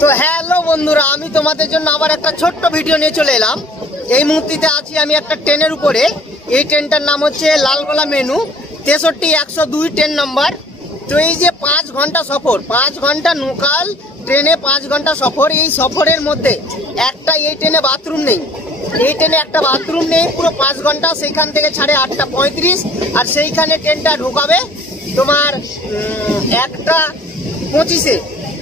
তো হ্যালো বন্ধুরা, আমি তোমাদের জন্য আবার একটা ছোট্ট ভিডিও নিয়ে চলে এলাম। এই মুহূর্তে আছি আমি একটা ট্রেনের উপরে। এই ট্রেনটার নাম হচ্ছে লালগোলা মেনু 63-102 ট্রেন নাম্বার। তো এই যে 5 ঘন্টা সফর, 5 ঘন্টা লোকাল ট্রেনে 5 ঘন্টা সফর। এই সফরের মধ্যে একটা এই ট্রেনে বাথরুম নেই, এই ট্রেনে একটা বাথরুম নেই পুরো 5 ঘন্টা। সেইখান থেকে ছাড়ে 8:35 আর সেইখানে ট্রেনটা ঢোকাবে তোমার 1:25-এ।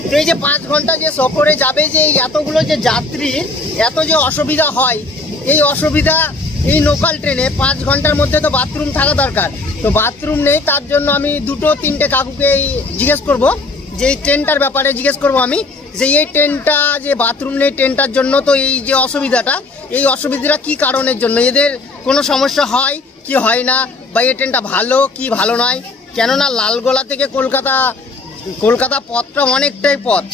তো এই যে 5 ঘন্টা যে সফরে যাবে, যে এতগুলো যে যাত্রীর এত যে অসুবিধা হয়, এই অসুবিধা এই লোকাল ট্রেনে 5 ঘন্টার মধ্যে তো বাথরুম থাকা দরকার। তো বাথরুম নেই, তার জন্য আমি 2-3টে কাকুকে জিজ্ঞেস করব, যে এই ট্রেনটার ব্যাপারে জিজ্ঞেস করব আমি, যে এই ট্রেনটা যে বাথরুম নেই ট্রেনটার জন্য, তো এই যে অসুবিধাটা, এই অসুবিধাটা কি কারণের জন্য, এদের কোনো সমস্যা হয় কি হয় না, বা এই ট্রেনটা ভালো কি ভালো নয়। কেননা লালগোলা থেকে কলকাতা পথটা অনেকটাই পথ,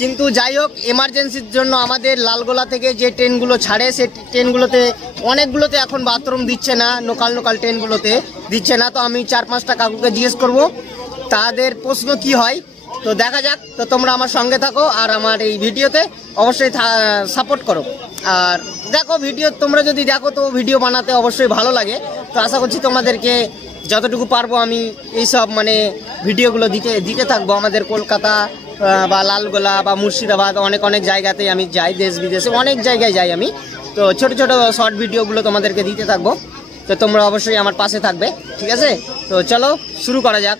কিন্তু যাই হোক এমার্জেন্সির জন্য আমাদের লালগোলা থেকে যে ট্রেনগুলো ছাড়ে সেই ট্রেনগুলোতে অনেকগুলোতে এখন বাথরুম দিচ্ছে না, লোকাল ট্রেনগুলোতে দিচ্ছে না। তো আমি 4-5টা কাকুকে জিজ্ঞেস করব তাদের প্রশ্ন কি হয়। তো দেখা যাক। তো তোমরা আমার সঙ্গে থাকো আর আমার এই ভিডিওতে অবশ্যই সাপোর্ট করো। আর দেখো ভিডিও, তোমরা যদি দেখো তো ভিডিও বানাতে অবশ্যই ভালো লাগে। তো আশা করছি তোমাদেরকে যতটুকু পারবো আমি এইসব মানে ভিডিওগুলো দিতে থাকবো। আমাদের কলকাতা বা লালগোলা বা মুর্শিদাবাদ অনেক জায়গাতেই আমি যাই, দেশ বিদেশে অনেক জায়গায় যাই আমি। তো ছোট শর্ট ভিডিওগুলো তোমাদেরকে দিতে থাকবো। তো তোমরা অবশ্যই আমার পাশে থাকবে, ঠিক আছে? তো চলো শুরু করা যাক।